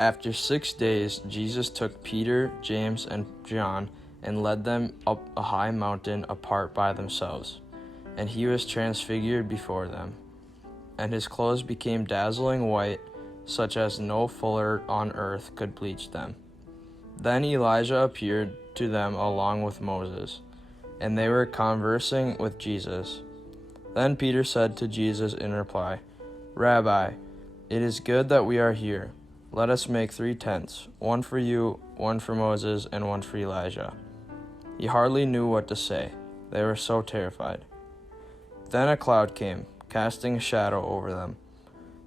After 6 days, Jesus took Peter, James, and John and led them up a high mountain apart by themselves. And he was transfigured before them, and his clothes became dazzling white, such as no fuller on earth could bleach them. Then Elijah appeared to them along with Moses, and they were conversing with Jesus. Then Peter said to Jesus in reply, "Rabbi, it is good that we are here. Let us make 3 tents, one for you, one for Moses, and one for Elijah." He hardly knew what to say. They were so terrified. Then a cloud came, casting a shadow over them.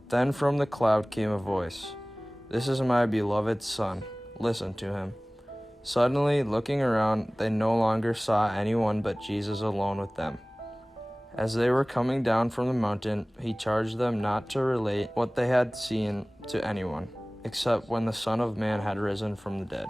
Then from the cloud came a voice, "This is my beloved Son. Listen to him." Suddenly, looking around, they no longer saw anyone but Jesus alone with them. As they were coming down from the mountain, he charged them not to relate what they had seen to anyone, except when the Son of Man had risen from the dead.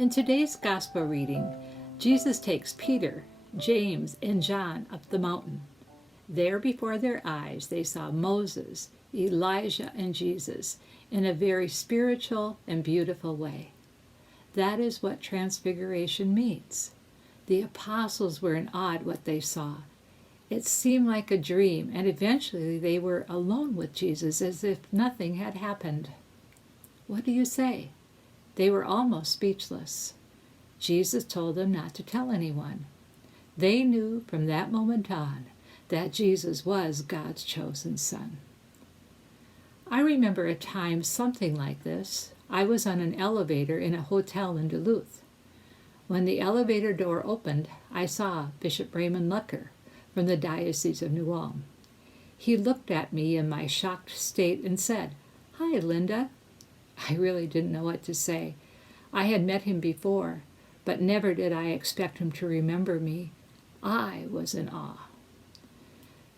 In today's Gospel reading, Jesus takes Peter, James, and John up the mountain. There before their eyes they saw Moses, Elijah, and Jesus in a very spiritual and beautiful way. That is what transfiguration means. The apostles were in awe at what they saw. It seemed like a dream, and eventually they were alone with Jesus as if nothing had happened. What do you say? They were almost speechless. Jesus told them not to tell anyone. They knew from that moment on that Jesus was God's chosen Son. I remember a time something like this. I was on an elevator in a hotel in Duluth. When the elevator door opened, I saw Bishop Raymond Lucker from the Diocese of New Ulm. He looked at me in my shocked state and said, "Hi, Linda." I really didn't know what to say. I had met him before, but never did I expect him to remember me. I was in awe.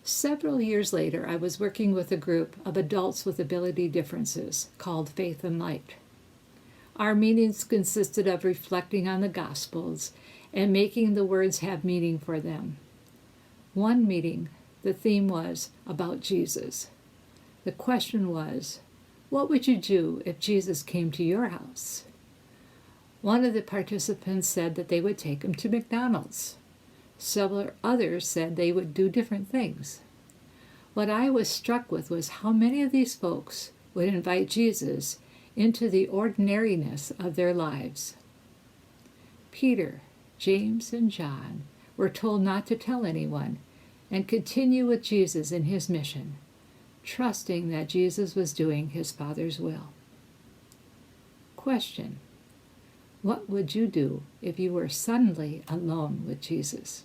Several years later, I was working with a group of adults with ability differences called Faith and Light. Our meetings consisted of reflecting on the Gospels and making the words have meaning for them. One meeting, the theme was about Jesus. The question was, what would you do if Jesus came to your house? One of the participants said that they would take him to McDonald's. Several others said they would do different things. What I was struck with was how many of these folks would invite Jesus into the ordinariness of their lives. Peter, James, and John were told not to tell anyone and continue with Jesus in his mission, trusting that Jesus was doing his Father's will. Question: what would you do if you were suddenly alone with Jesus?